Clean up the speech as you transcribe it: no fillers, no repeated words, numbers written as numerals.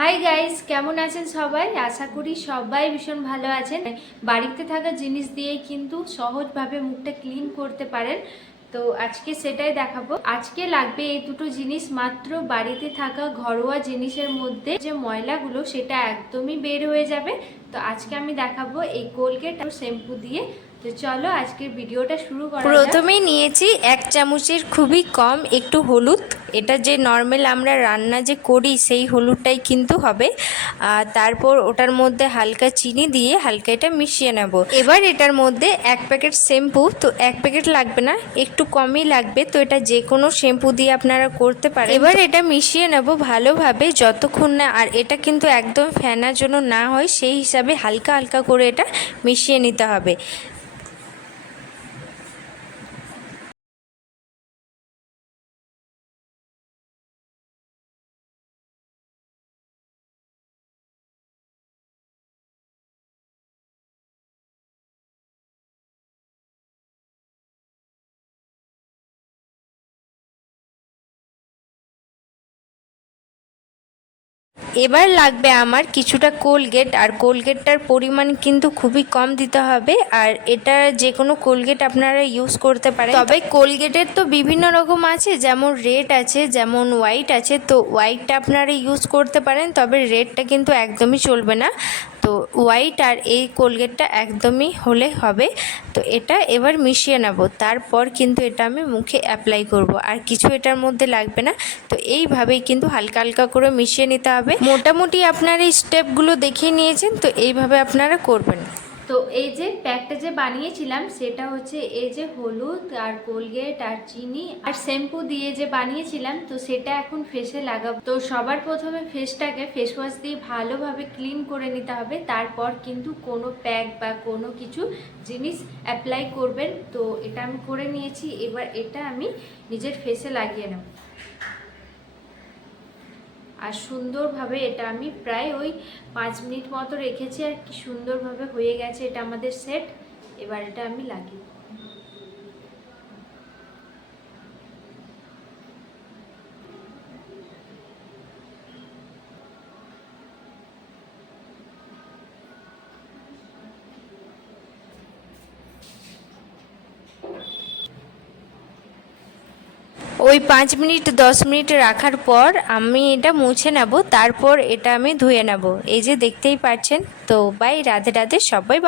Hi guys, কেমন আছেন সবাই? আশা করি সবাই ভীষণ ভালো আছেন। বাড়িতে থাকা জিনিস দিয়ে কিন্তু সহজভাবে মুখটা ক্লিন করতে পারেন। তো আজকে সেটাই দেখাবো। আজকে লাগবে এই দুটো জিনিস মাত্র। বাড়িতে থাকা ঘরোয়া জিনিসের মধ্যে যে ময়লাগুলো সেটা একদমই বের হয়ে যাবে। তো আজকে আমি দেখাবো এই কোলগেট আর শ্যাম্পু দিয়ে। তো চলো আজকের ভিডিওটা শুরু করা যাক। প্রথমেই নিয়েছি 1 চামচের খুবই কম একটু হলুদ। এটা যে নর্মাল আমরা রান্না যে করি সেই হলুদটাই কিন্তু হবে। তারপর ওটার মধ্যে হালকা চিনি দিয়ে হালকা এটা মিশিয়ে নেব। এবার এটার মধ্যে 1 প্যাকেট শ্যাম্পু, তো 1 প্যাকেট লাগবে না, একটু কমই লাগবে। তো এটা যে কোনো শ্যাম্পু দিয়ে আপনারা করতে পারেন। এবার এটা মিশিয়ে নেব ভালোভাবে, যতক্ষণ না, আর এটা কিন্তু একদম ফেনার জন্য না হয় সেই হিসাবে হালকা হালকা করে এটা মিশিয়ে নিতে হবে। এবার লাগবে আমার কিছুটা কোলগেট, আর কোলগেটটার পরিমাণ কিন্তু খুবই কম দিতে হবে। আর এটা যে কোনো কোলগেট আপনারা ইউজ করতে পারেন, তবে কোলগেটের তো বিভিন্ন রকম আছে, যেমন রেড আছে, যেমন হোয়াইট আছে। তো হোয়াইটটা আপনারা ইউজ করতে পারেন, তবে রেডটা কিন্তু একদমই চলবে না। তো হোয়াইট আর এই কোলগেটটা একদমই হলে হবে। তো এটা এবার মিশিয়ে নেব, তারপর কিন্তু এটা আমি মুখে অ্যাপ্লাই করব, আর কিছু এটার মধ্যে লাগবে না। তো এইভাবেই কিন্তু হালকা হালকা করে মিশিয়ে নিতে হবে। মোটামুটি আপনারা এই স্টেপগুলো দেখিয়ে নিয়েছেন, তো এইভাবে আপনারা করবেন। তো এই যে প্যাকটা যে বানিয়েছিলাম সেটা হচ্ছে এই যে হলুদ আর কোলগেট আর চিনি আর শ্যাম্পু দিয়ে যে বানিয়েছিলাম, তো সেটা এখন ফেসে লাগাবো। তো সবার প্রথমে ফেসটাকে ফেস ওয়াশ দিয়ে ভালোভাবে ক্লিন করে নিতে হবে, তারপর কিন্তু কোনো প্যাক বা কোনো কিছু জিনিস অ্যাপ্লাই করবেন। তো এটা আমি করে নিয়েছি, এবার এটা আমি নিজের ফেসে লাগিয়ে নেব। আর সুন্দরভাবে এটা আমি প্রায় ওই 5 মিনিট মতো রেখেছি, আর কি সুন্দরভাবে হয়ে গেছে এটা আমাদের সেট। এবার এটা আমি লাগিয়ে ওই 5 মিনিট 10 মিনিট রাখার পর আমি এটা মুছে নেব, তারপর এটা আমি ধুয়ে নেব। এই যে দেখতেই পাচ্ছেন। তো বাই, রাধে রাধে সবাই।